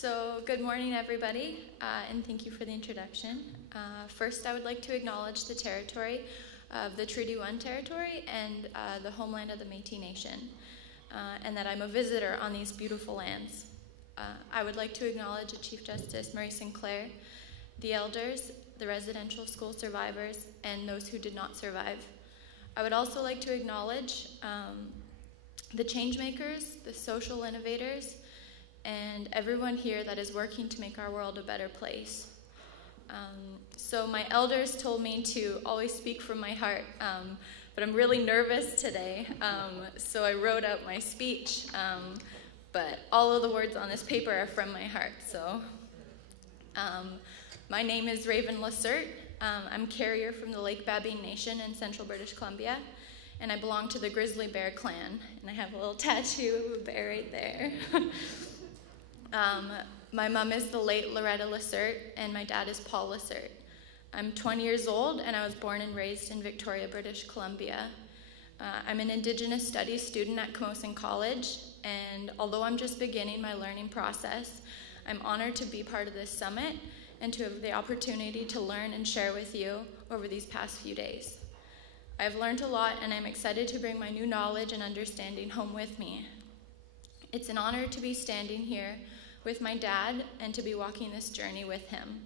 So good morning, everybody, and thank you for the introduction. First, I would like to acknowledge the territory of the Treaty 1 territory and the homeland of the Métis Nation, and that I'm a visitor on these beautiful lands. I would like to acknowledge Chief Justice Murray Sinclair, the elders, the residential school survivors, and those who did not survive. I would also like to acknowledge the change makers, the social innovators, and everyone here that is working to make our world a better place. So my elders told me to always speak from my heart, but I'm really nervous today, so I wrote out my speech, but all of the words on this paper are from my heart. So my name is Raven Lacerte. I'm carrier from the Lake Babine Nation in central British Columbia, and I belong to the Grizzly Bear clan, and I have a little tattoo of a bear right there. My mom is the late Loretta Lacerte, and my dad is Paul Lacerte. I'm 20 years old, and I was born and raised in Victoria, British Columbia. I'm an Indigenous Studies student at Moosehide College, and although I'm just beginning my learning process, I'm honored to be part of this summit and to have the opportunity to learn and share with you over these past few days. I've learned a lot, and I'm excited to bring my new knowledge and understanding home with me. It's an honor to be standing here with my dad and to be walking this journey with him.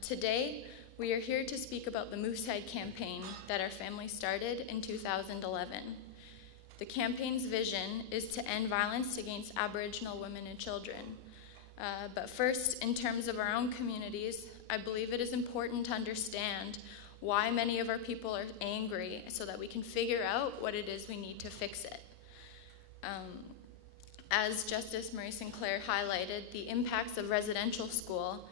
Today, we are here to speak about the Moosehide Campaign that our family started in 2011. The campaign's vision is to end violence against Aboriginal women and children. But first, in terms of our own communities, I believe it is important to understand why many of our people are angry so that we can figure out what it is we need to fix it. As Justice Murray Sinclair highlighted, the impacts of residential school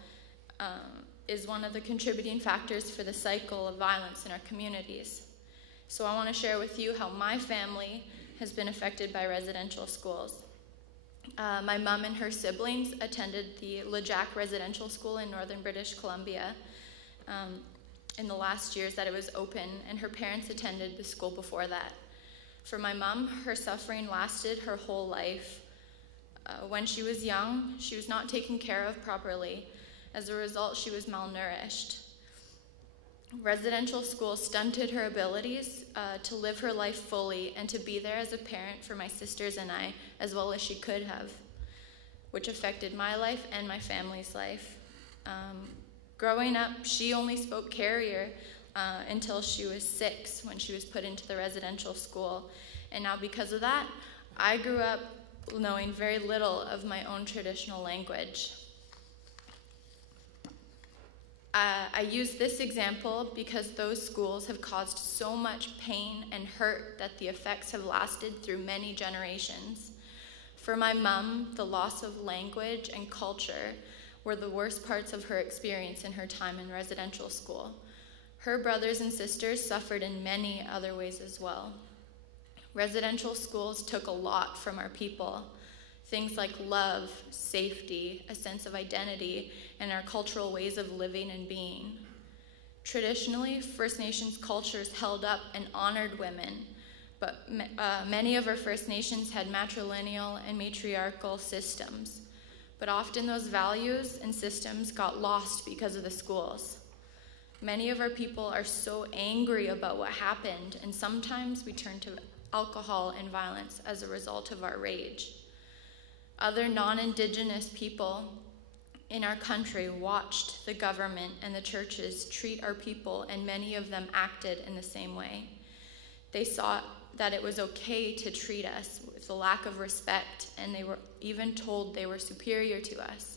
is one of the contributing factors for the cycle of violence in our communities. So I want to share with you how my family has been affected by residential schools. My mom and her siblings attended the LeJac Residential School in northern British Columbia in the last years that it was open, and her parents attended the school before that. For my mom, her suffering lasted her whole life. When she was young, she was not taken care of properly. As a result, she was malnourished. Residential school stunted her abilities to live her life fully and to be there as a parent for my sisters and I, as well as she could have, which affected my life and my family's life. Growing up, she only spoke carrier until she was 6 when she was put into the residential school. And now because of that, I grew up knowing very little of my own traditional language. I use this example because those schools have caused so much pain and hurt that the effects have lasted through many generations. For my mom, the loss of language and culture were the worst parts of her experience in her time in residential school. Her brothers and sisters suffered in many other ways as well. Residential schools took a lot from our people. Things like love, safety, a sense of identity, and our cultural ways of living and being. Traditionally, First Nations cultures held up and honored women, but many of our First Nations had matrilineal and matriarchal systems. But often those values and systems got lost because of the schools. Many of our people are so angry about what happened, and sometimes we turn to alcohol and violence as a result of our rage. Other non-Indigenous people in our country watched the government and the churches treat our people, and many of them acted in the same way. They saw that it was okay to treat us with a lack of respect, and they were even told they were superior to us.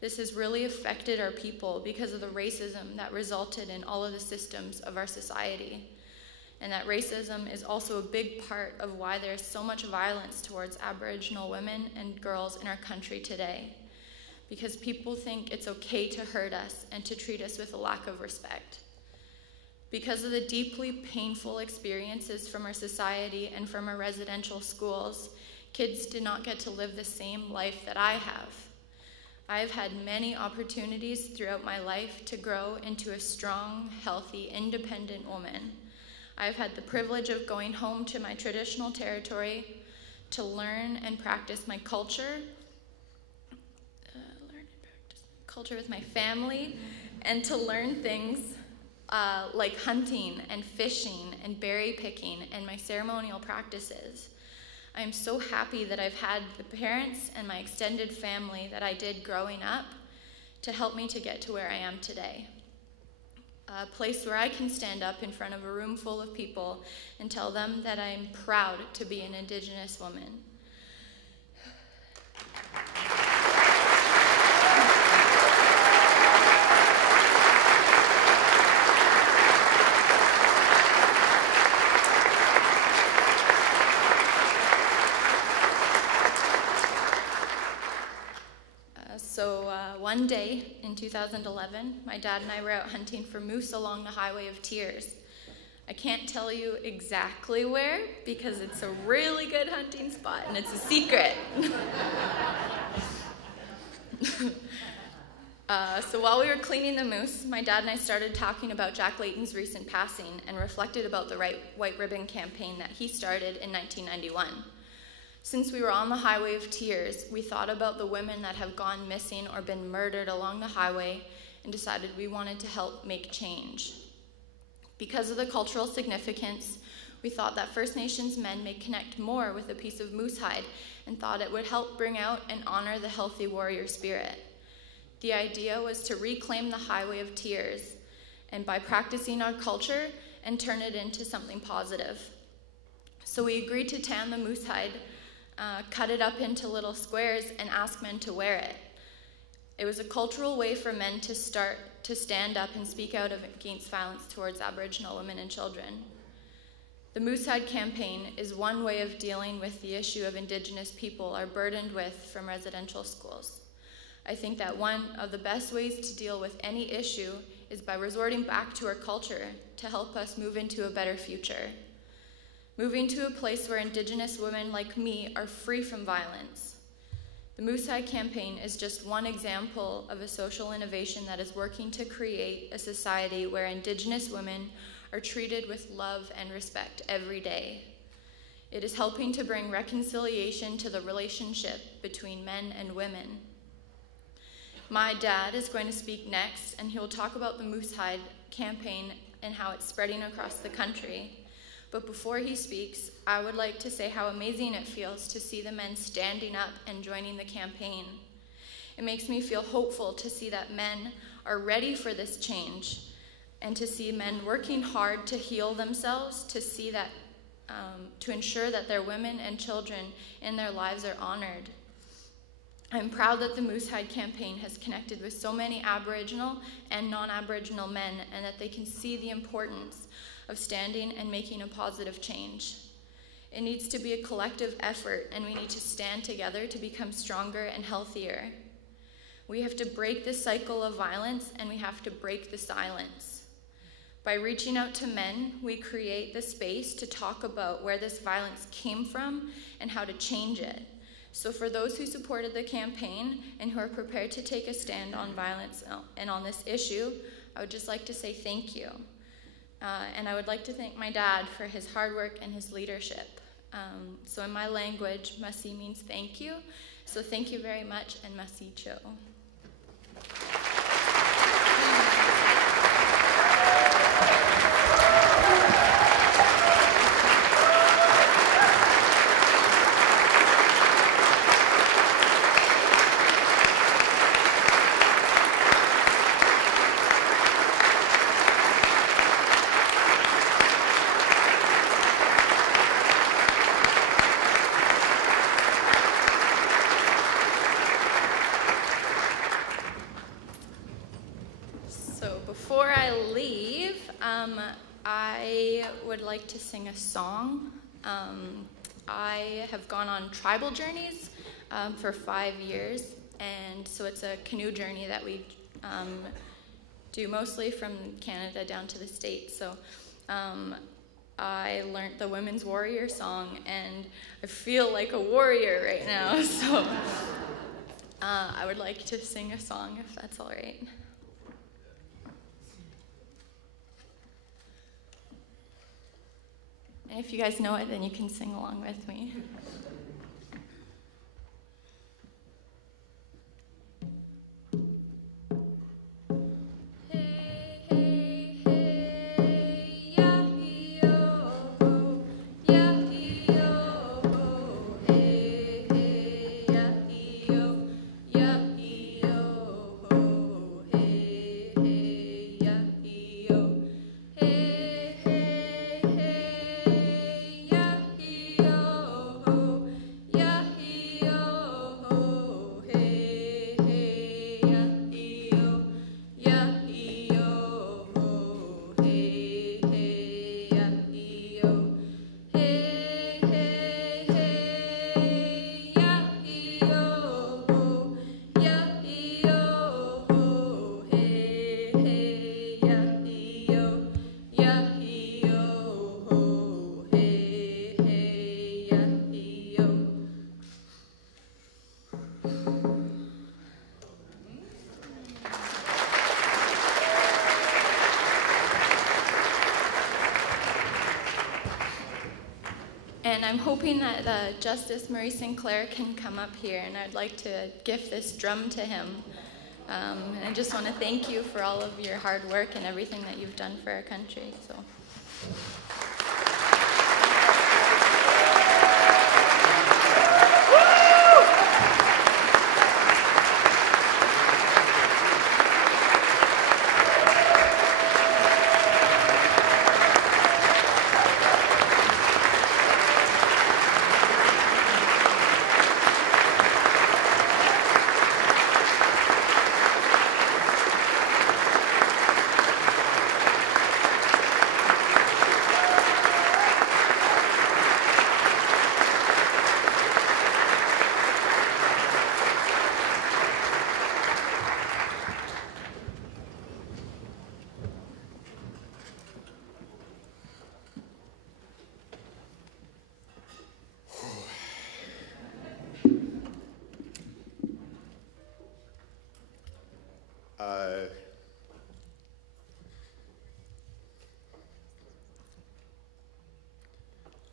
This has really affected our people because of the racism that resulted in all of the systems of our society. And that racism is also a big part of why there's so much violence towards Aboriginal women and girls in our country today. Because people think it's okay to hurt us and to treat us with a lack of respect. Because of the deeply painful experiences from our society and from our residential schools, kids did not get to live the same life that I have. I have had many opportunities throughout my life to grow into a strong, healthy, independent woman. I've had the privilege of going home to my traditional territory to learn and practice my culture, culture with my family, and to learn things like hunting and fishing and berry picking and my ceremonial practices. I am so happy that I've had the parents and my extended family that I did growing up to help me to get to where I am today. A place where I can stand up in front of a room full of people and tell them that I'm proud to be an Indigenous woman. One day in 2011, my dad and I were out hunting for moose along the Highway of Tears. I can't tell you exactly where because it's a really good hunting spot and it's a secret. So while we were cleaning the moose, my dad and I started talking about Jack Layton's recent passing and reflected about the White Ribbon Campaign that he started in 1991. Since we were on the Highway of Tears, we thought about the women that have gone missing or been murdered along the highway and decided we wanted to help make change. Because of the cultural significance, we thought that First Nations men may connect more with a piece of moose hide and thought it would help bring out and honor the healthy warrior spirit. The idea was to reclaim the Highway of Tears and by practicing our culture and turn it into something positive. So we agreed to tan the moose hide, cut it up into little squares, and ask men to wear it. It was a cultural way for men to start to stand up and speak out against violence towards Aboriginal women and children. The Moosehide Campaign is one way of dealing with the issue of Indigenous people are burdened with from residential schools. I think that one of the best ways to deal with any issue is by resorting back to our culture to help us move into a better future. Moving to a place where Indigenous women like me are free from violence. The Moosehide Campaign is just one example of a social innovation that is working to create a society where Indigenous women are treated with love and respect every day. It is helping to bring reconciliation to the relationship between men and women. My dad is going to speak next, and he will talk about the Moosehide Campaign and how it's spreading across the country. But before he speaks, I would like to say how amazing it feels to see the men standing up and joining the campaign. It makes me feel hopeful to see that men are ready for this change and to see men working hard to heal themselves, to see that, to ensure that their women and children in their lives are honored. I'm proud that the Moosehide Campaign has connected with so many Aboriginal and non-Aboriginal men and that they can see the importance of standing and making a positive change. It needs to be a collective effort, and we need to stand together to become stronger and healthier. We have to break the cycle of violence, and we have to break the silence. By reaching out to men, we create the space to talk about where this violence came from and how to change it. So for those who supported the campaign and who are prepared to take a stand on violence and on this issue, I would just like to say thank you. And I would like to thank my dad for his hard work and his leadership. So in my language, Masi means thank you. So thank you very much, and Masi Cho. I would like to sing a song. I have gone on tribal journeys for 5 years, and so it's a canoe journey that we do mostly from Canada down to the States. So I learned the Women's Warrior song, and I feel like a warrior right now, so I would like to sing a song if that's all right. And if you guys know it, then you can sing along with me. I'm hoping that Justice Murray Sinclair can come up here, and I'd like to gift this drum to him. And I just want to thank you for all of your hard work and everything that you've done for our country. So.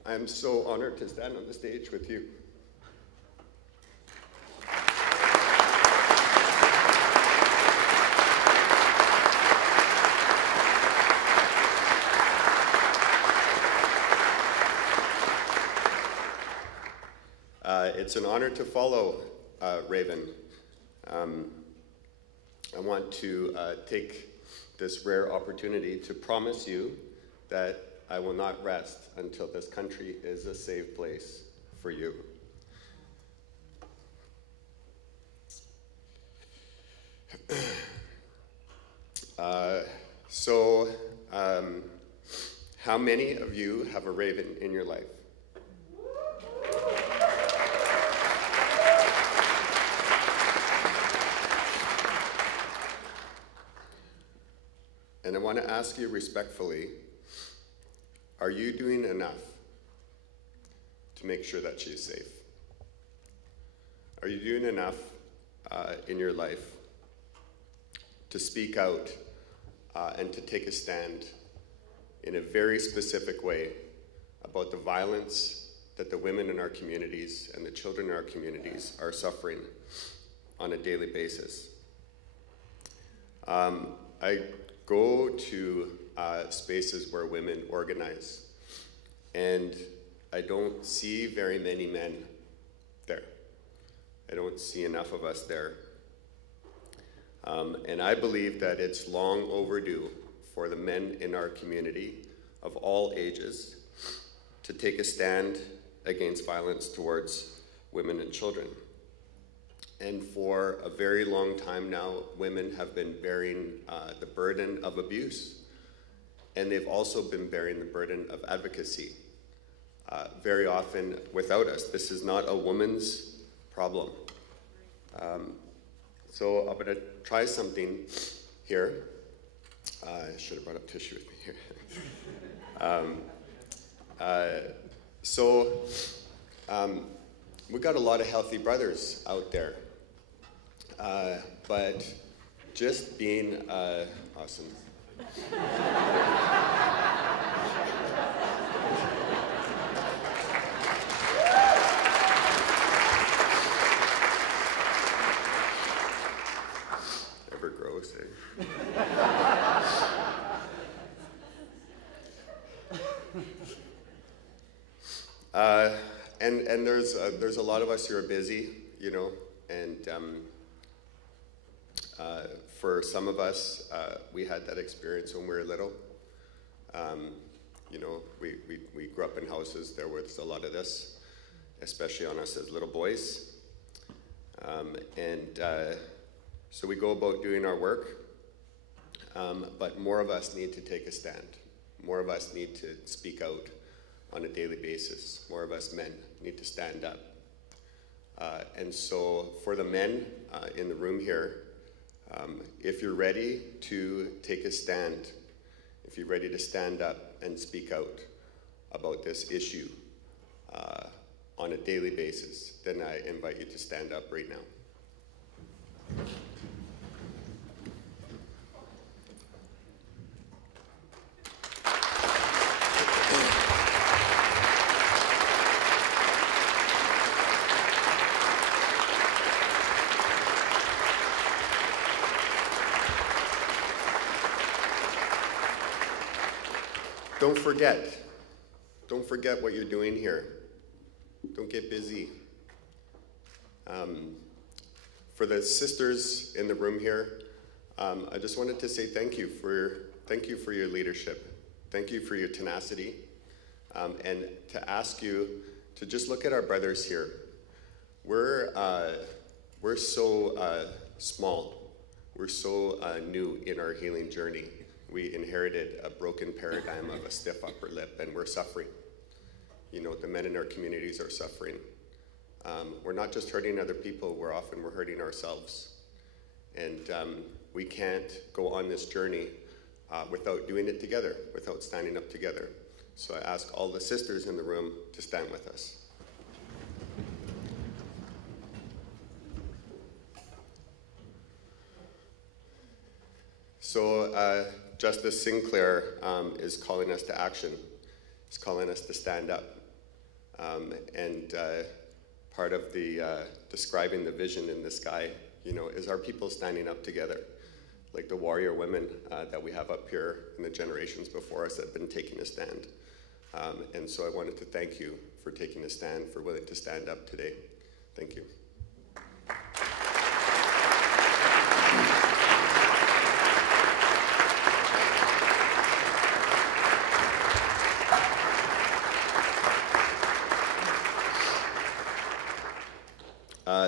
I'm so honored to stand on the stage with you. It's an honor to follow Raven. I want to take this rare opportunity to promise you that I will not rest until this country is a safe place for you. How many of you have a raven in your life? And I want to ask you respectfully, are you doing enough to make sure that she's safe? Are you doing enough in your life to speak out and to take a stand in a very specific way about the violence that the women in our communities and the children in our communities are suffering on a daily basis? I go to spaces where women organize, and I don't see very many men there. I don't see enough of us there. And I believe that it's long overdue for the men in our community of all ages to take a stand against violence towards women and children. And for a very long time now, women have been bearing the burden of abuse. And they've also been bearing the burden of advocacy, very often without us. This is not a woman's problem. So I'm going to try something here. I should have brought up tissue with me here. We've got a lot of healthy brothers out there. But just being awesome. Ever gross, eh? And there's a lot of us who are busy, you know, and for some of us, we had that experience when we were little. You know, we grew up in houses, there was a lot of this, especially on us as little boys. So we go about doing our work, but more of us need to take a stand. More of us need to speak out on a daily basis. More of us men need to stand up. And so for the men in the room here, if you're ready to take a stand, if you're ready to stand up and speak out about this issue on a daily basis, then I invite you to stand up right now. don't forget what you're doing here. Don't get busy. For the sisters in the room here, I just wanted to say thank you for your leadership. Thank you for your tenacity, and to ask you to just look at our brothers here. We're so small. We're so new in our healing journey. We inherited a broken paradigm of a stiff upper lip, and we're suffering. You know, the men in our communities are suffering. We're not just hurting other people, we're hurting ourselves. And we can't go on this journey without doing it together, without standing up together. So I ask all the sisters in the room to stand with us. So Justice Sinclair is calling us to action. He's calling us to stand up. And part of the describing the vision in the sky, you know, is our people standing up together, like the warrior women that we have up here in the generations before us that have been taking a stand. And so I wanted to thank you for taking a stand, for willing to stand up today. Thank you.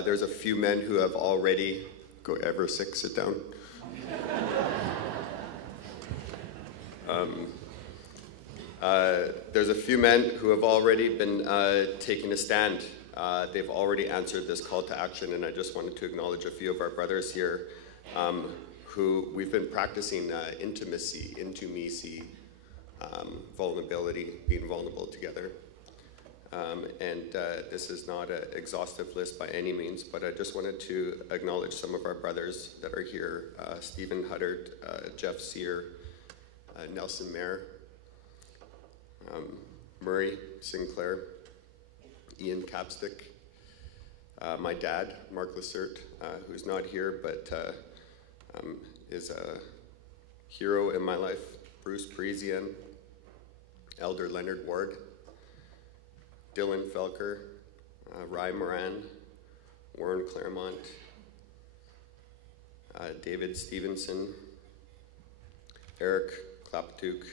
There's a few men who have already, go ever sick, sit down. There's a few men who have already been taking a stand. They've already answered this call to action, and I just wanted to acknowledge a few of our brothers here who we've been practicing intimacy, vulnerability, being vulnerable together. This is not an exhaustive list by any means, but I just wanted to acknowledge some of our brothers that are here. Stephen Huddard, Jeff Sear, Nelson Mayer, Murray Sinclair, Ian Capstick, my dad, Mark Lacert, who's not here, but is a hero in my life, Bruce Parisian, Elder Leonard Ward, Dylan Felker, Ry Moran, Warren Claremont, David Stevenson, Eric Klaptuk,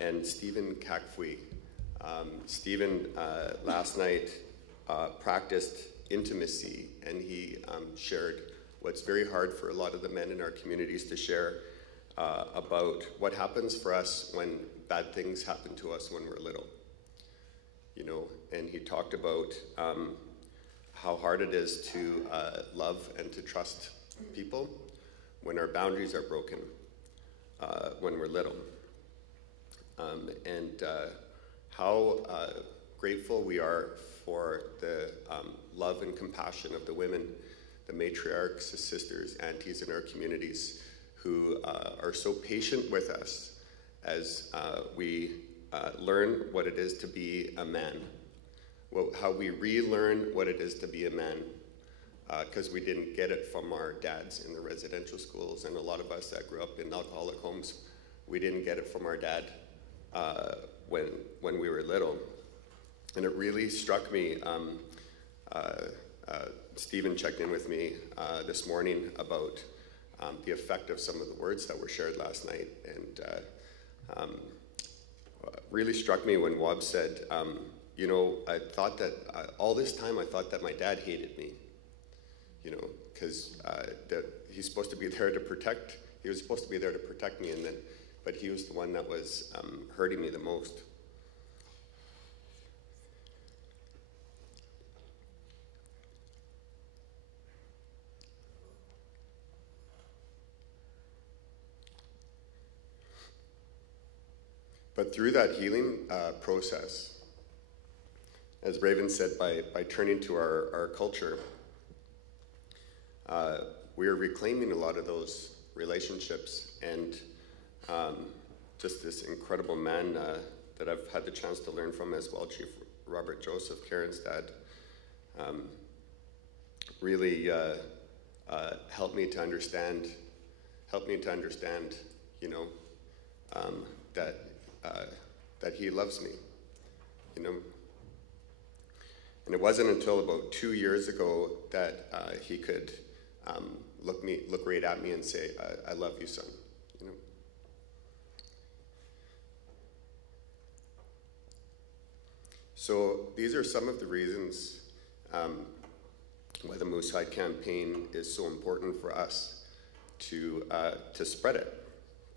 and Stephen Kakfui. Stephen last night practiced intimacy, and he shared what's very hard for a lot of the men in our communities to share about what happens for us when bad things happen to us when we're little. You know, and he talked about how hard it is to love and to trust people when our boundaries are broken when we're little. And how grateful we are for the love and compassion of the women, the matriarchs, the sisters, aunties in our communities who are so patient with us as we learn what it is to be a man, how we relearn what it is to be a man, because we didn't get it from our dads in the residential schools, and a lot of us that grew up in alcoholic homes, we didn't get it from our dad when we were little. And it really struck me, Stephen checked in with me this morning about the effect of some of the words that were shared last night, and really struck me when Wab said, you know, I thought that all this time I thought that my dad hated me, you know, because he's supposed to be there to protect. He was supposed to be there to protect me, and then, but he was the one that was hurting me the most. But through that healing process, as Raven said, by turning to our culture, we are reclaiming a lot of those relationships, and just this incredible man that I've had the chance to learn from as well, Chief Robert Joseph, Karen's dad, really helped me to understand help me to understand, you know, that he loves me, you know. And it wasn't until about 2 years ago that he could look right at me and say, I love you, son, you know. So these are some of the reasons why the Moosehide Campaign is so important for us to spread it,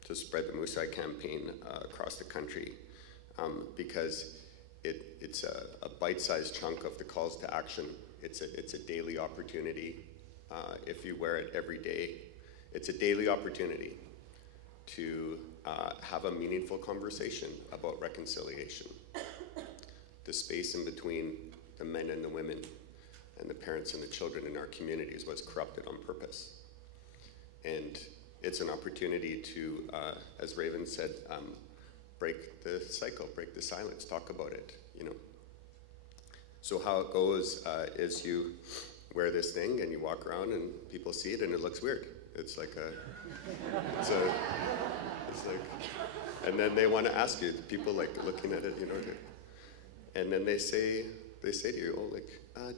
to spread the Moosehide Campaign across the country, because it's a bite-sized chunk of the calls to action. It's a daily opportunity. If you wear it every day, it's a daily opportunity to have a meaningful conversation about reconciliation. The space in between the men and the women and the parents and the children in our communities was corrupted on purpose. And it's an opportunity to, as Raven said, break the cycle, break the silence, talk about it, you know. So how it goes is you wear this thing and you walk around and people see it and it looks weird. It's like and then they want to ask you, people like looking at it, you know, and then they say to you, oh, like, I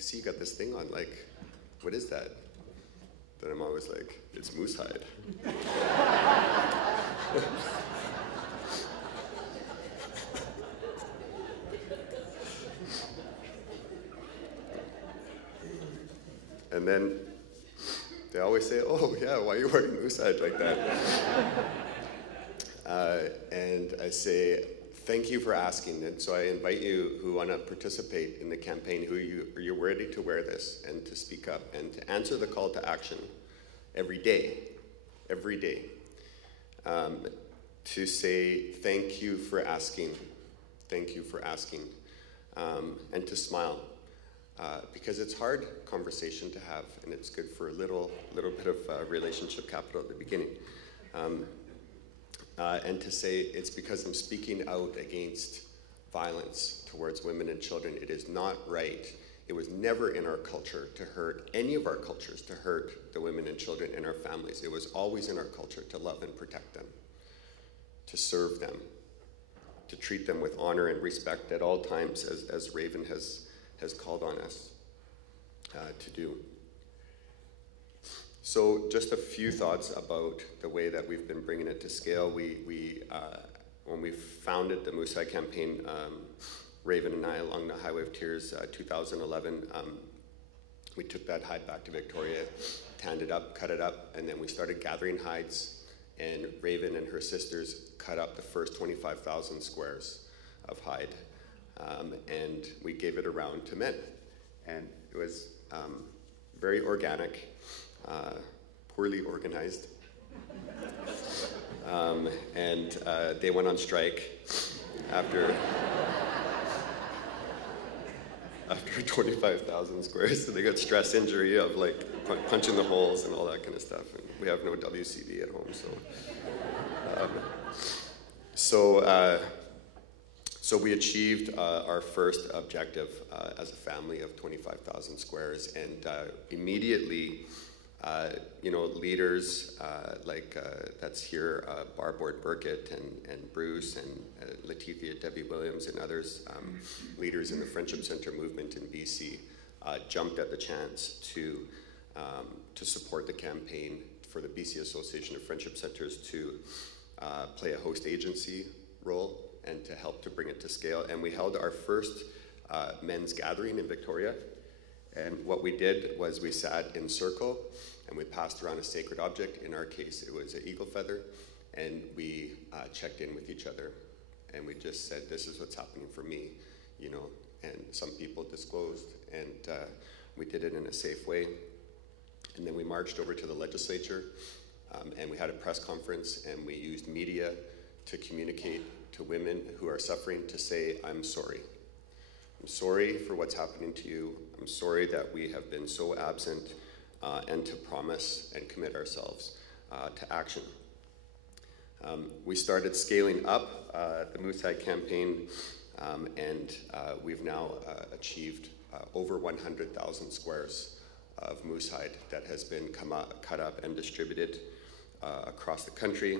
see you got this thing on, like, what is that? Then I'm always like, it's Moosehide. And then they always say, oh yeah, why are you wearing Moosehide like that? And I say, thank you for asking. And so I invite you who want to participate in the campaign, you're ready to wear this and to speak up and to answer the call to action every day, to say thank you for asking, and to smile. Because it's hard conversation to have, and it's good for a little bit of relationship capital at the beginning. And to say it's because I'm speaking out against violence towards women and children. It is not right. It was never in our culture to hurt, any of our cultures, to hurt the women and children in our families. It was always in our culture to love and protect them, to serve them, to treat them with honor and respect at all times, as Raven has called on us to do. So just a few thoughts about the way that we've been bringing it to scale. When we founded the Moosehide Campaign, Raven and I, along the Highway of Tears, 2011, we took that hide back to Victoria, tanned it up, cut it up, and then we started gathering hides, and Raven and her sisters cut up the first 25,000 squares of hide. And we gave it around to men. And it was very organic, poorly organized. And they went on strike after 25,000 squares. So they got stress injury of like punching the holes and all that kind of stuff. And we have no WCD at home, so we achieved our first objective as a family of 25,000 squares, and immediately, leaders that's here, Barbara Burkett and Bruce and Letitia Debbie Williams and others, leaders in the Friendship Centre movement in BC, jumped at the chance to support the campaign for the BC Association of Friendship Centres to play a host agency role and to help to bring it to scale. And we held our first men's gathering in Victoria. And what we did was we sat in circle and we passed around a sacred object. In our case, it was an eagle feather. And we checked in with each other. And we just said, this is what's happening for me, you know. And some people disclosed, and we did it in a safe way. And then we marched over to the legislature, and we had a press conference, and we used media to communicate to women who are suffering, to say, I'm sorry. I'm sorry for what's happening to you. I'm sorry that we have been so absent, and to promise and commit ourselves to action. We started scaling up the Moosehide Campaign, and we've now achieved over 100,000 squares of moosehide that has been cut up and distributed across the country.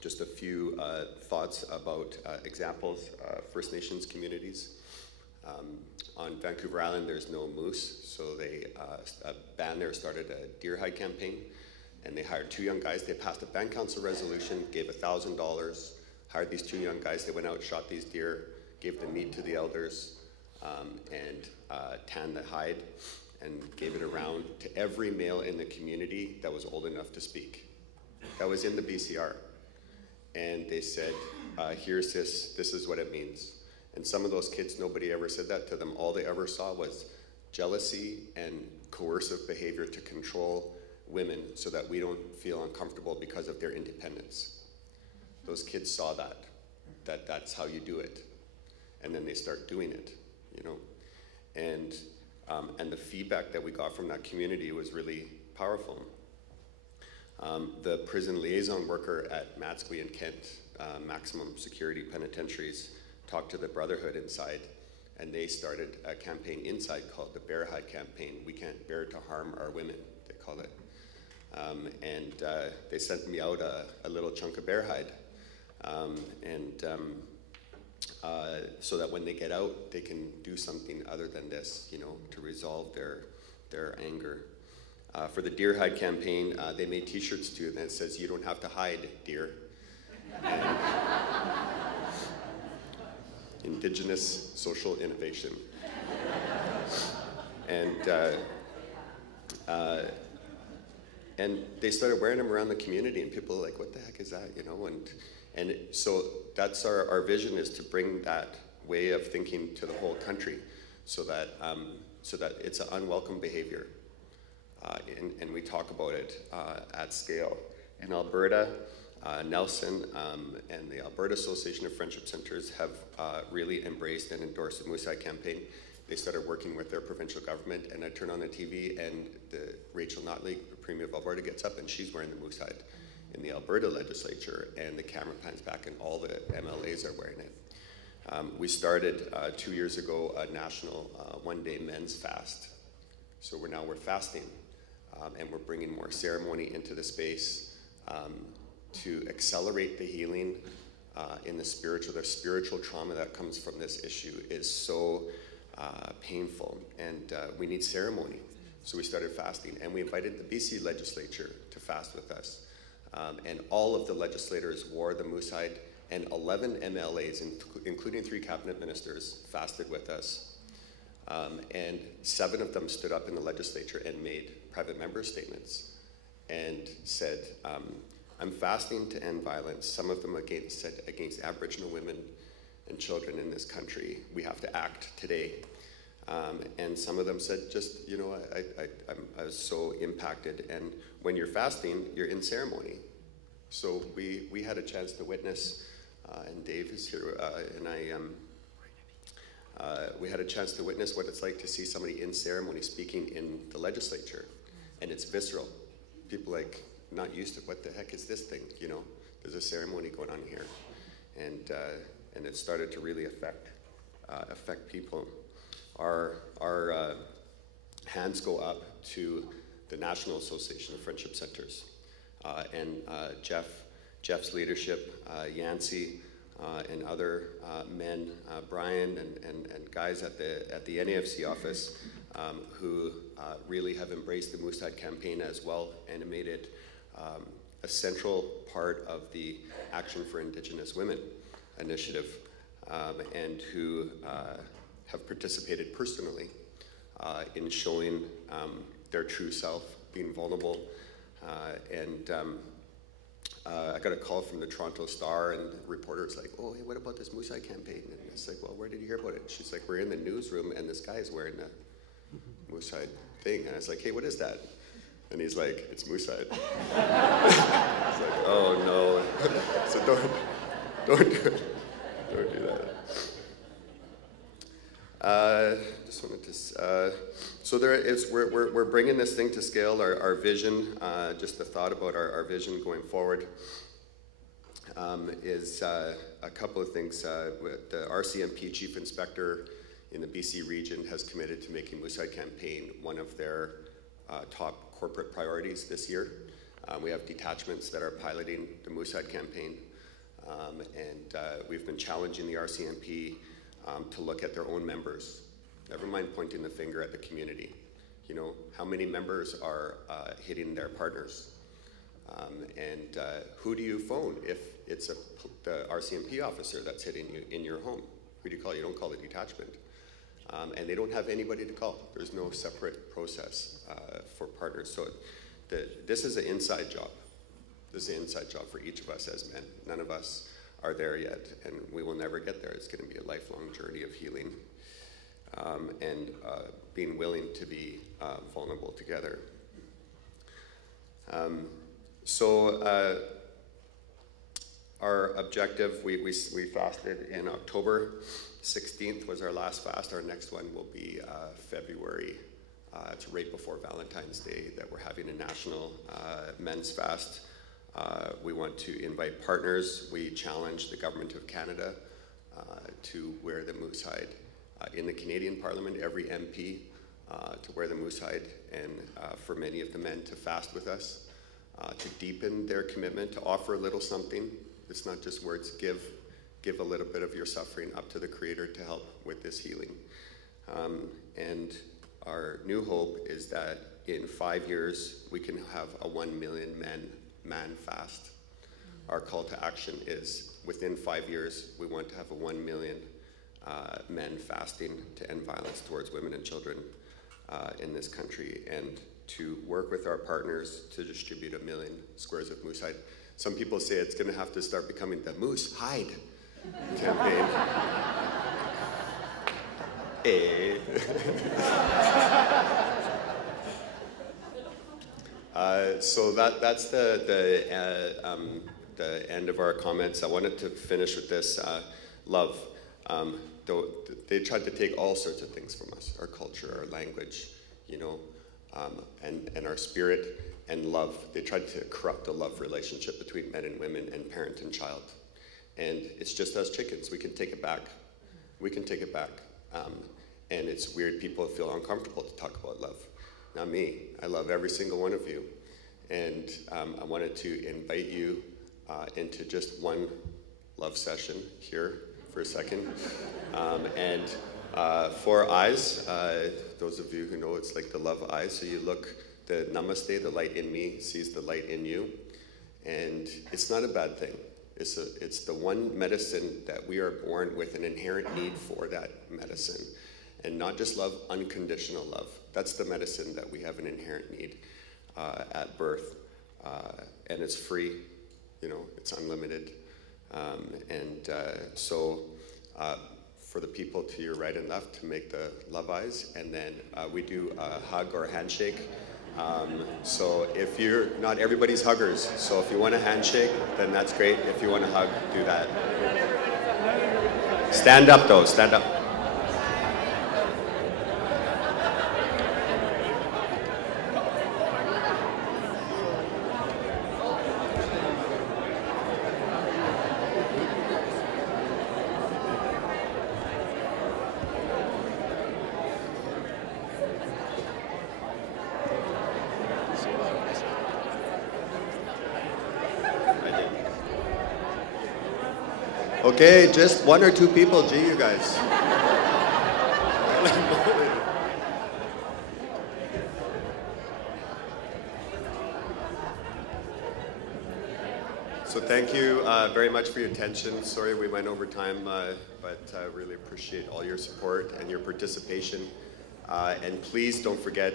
Just a few thoughts about examples, First Nations communities. On Vancouver Island, there's no moose, so they, a band there started a Deerhide campaign, and they hired 2 young guys. They passed a band council resolution, gave $1,000, hired these 2 young guys. They went out, shot these deer, gave the meat to the elders, and tanned the hide, and gave it around to every male in the community that was old enough to speak. That was in the BCR. And they said, here's this is what it means. And some of those kids, nobody ever said that to them. All they ever saw was jealousy and coercive behavior to control women so that we don't feel uncomfortable because of their independence. Those kids saw that that's how you do it. And then they start doing it, you know. And the feedback that we got from that community was really powerful. The prison liaison worker at Matsqui in Kent, maximum security penitentiaries, talked to the Brotherhood inside, and they started a campaign inside called the Moosehide Campaign. We can't bear to harm our women, they call it. And they sent me out a little chunk of bear hide, so that when they get out, they can do something other than this, you know, to resolve their anger. For the Deer Hide campaign, they made T-shirts too, and it says, "You don't have to hide, dear." Indigenous social innovation. And they started wearing them around the community, and people were like, "What the heck is that?" You know, and so that's our vision, is to bring that way of thinking to the whole country, so that it's an unwelcome behavior, and we talk about it at scale. In Alberta, Nelson and the Alberta Association of Friendship Centres have really embraced and endorsed the Moosehide Campaign. They started working with their provincial government, and I turn on the TV, and Rachel Notley, the Premier of Alberta, gets up, and she's wearing the Moosehide in the Alberta legislature, and the camera pans back, and all the MLAs are wearing it. We started 2 years ago a national one-day men's fast. So we're fasting, and we're bringing more ceremony into the space to accelerate the healing in the spiritual trauma that comes from this issue is so painful, and we need ceremony. So we started fasting, and we invited the BC legislature to fast with us. And all of the legislators wore the Moosehide, and 11 MLAs, including 3 cabinet ministers, fasted with us. And 7 of them stood up in the legislature and made private member statements and said, "I'm fasting to end violence." Some of them said against Aboriginal women and children in this country. We have to act today. And some of them said, just, you know, I was so impacted. And when you're fasting, you're in ceremony. So we had a chance to witness, and Dave is here, and we had a chance to witness what it's like to see somebody in ceremony speaking in the legislature. And it's visceral. People like, not used to, what the heck is this thing, you know? There's a ceremony going on here. And it started to really affect people. Our hands go up to the National Association of Friendship Centres, and Jeff's leadership, Yancey, and other men, Brian and guys at the NAFC office, who really have embraced the Moosehide Campaign as well, and made it a central part of the Action for Indigenous Women initiative, and who have participated personally in showing their true self, being vulnerable. I got a call from the Toronto Star, and the reporter's like, "Oh, hey, what about this Moosehide Campaign?" And it's like, "Well, where did you hear about it?" She's like, "We're in the newsroom, and this guy is wearing the Moosehide thing." And I was like, "Hey, what is that?" And he's like, "It's Moosehide." It's like, oh no. So don't do it. Don't do that. Just wanted to. So there is. We're bringing this thing to scale. Our vision. Just a thought about our vision going forward. Is a couple of things. The RCMP Chief Inspector in the BC region has committed to making Moosehide Campaign one of their top corporate priorities this year. We have detachments that are piloting the Moosehide Campaign, and we've been challenging the RCMP to look at their own members. Never mind pointing the finger at the community. You know, how many members are hitting their partners? And who do you phone if it's the RCMP officer that's hitting you in your home? Who do you call? You don't call the detachment. And they don't have anybody to call. There's no separate process for partners. So this is an inside job. This is an inside job for each of us as men. None of us are there yet, and we will never get there. It's going to be a lifelong journey of healing and being willing to be vulnerable together. Our objective, we fasted in October. 16th was our last fast. Our next one will be February. It's right before Valentine's Day that we're having a national men's fast. We want to invite partners. We challenge the Government of Canada to wear the moosehide. In the Canadian Parliament, every MP to wear the moosehide, and for many of the men to fast with us, to deepen their commitment, to offer a little something. It's not just words. Give a little bit of your suffering up to the Creator to help with this healing. And our new hope is that in 5 years, we can have a 1 million man fast. Our call to action is within 5 years, we want to have a 1 million men fasting to end violence towards women and children in this country, and to work with our partners to distribute 1 million squares of moosehide. Some people say it's going to have to start becoming the Moosehide Campaign. So that's the end of our comments. I wanted to finish with this love. They tried to take all sorts of things from us: our culture, our language, you know, and our spirit and love. They tried to corrupt the love relationship between men and women and parent and child. And it's just us chickens. We can take it back. We can take it back. And it's weird people feel uncomfortable to talk about love. Not me. I love every single one of you. And I wanted to invite you into just one love session here for a second. And 4 eyes. Those of you who know, it's like the love eyes. So you look, the namaste, the light in me sees the light in you. And it's not a bad thing. It's the one medicine that we are born with an inherent need for, that medicine. And not just love, unconditional love. That's the medicine that we have an inherent need at birth. And it's free, you know, it's unlimited. So for the people to your right and left to make the love eyes, and then we do a hug or a handshake. So if you're, not everybody's huggers, so if you want a handshake, then that's great. If you want to hug, do that. Stand up though, stand up. Okay, just 1 or 2 people, gee, you guys. So thank you very much for your attention. Sorry we went over time, but I really appreciate all your support and your participation. And please don't forget,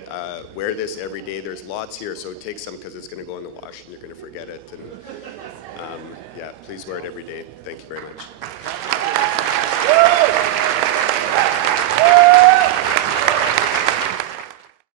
wear this every day. There's lots here, so take some because it's going to go in the wash and you're going to forget it. And yeah, please wear it every day. Thank you very much.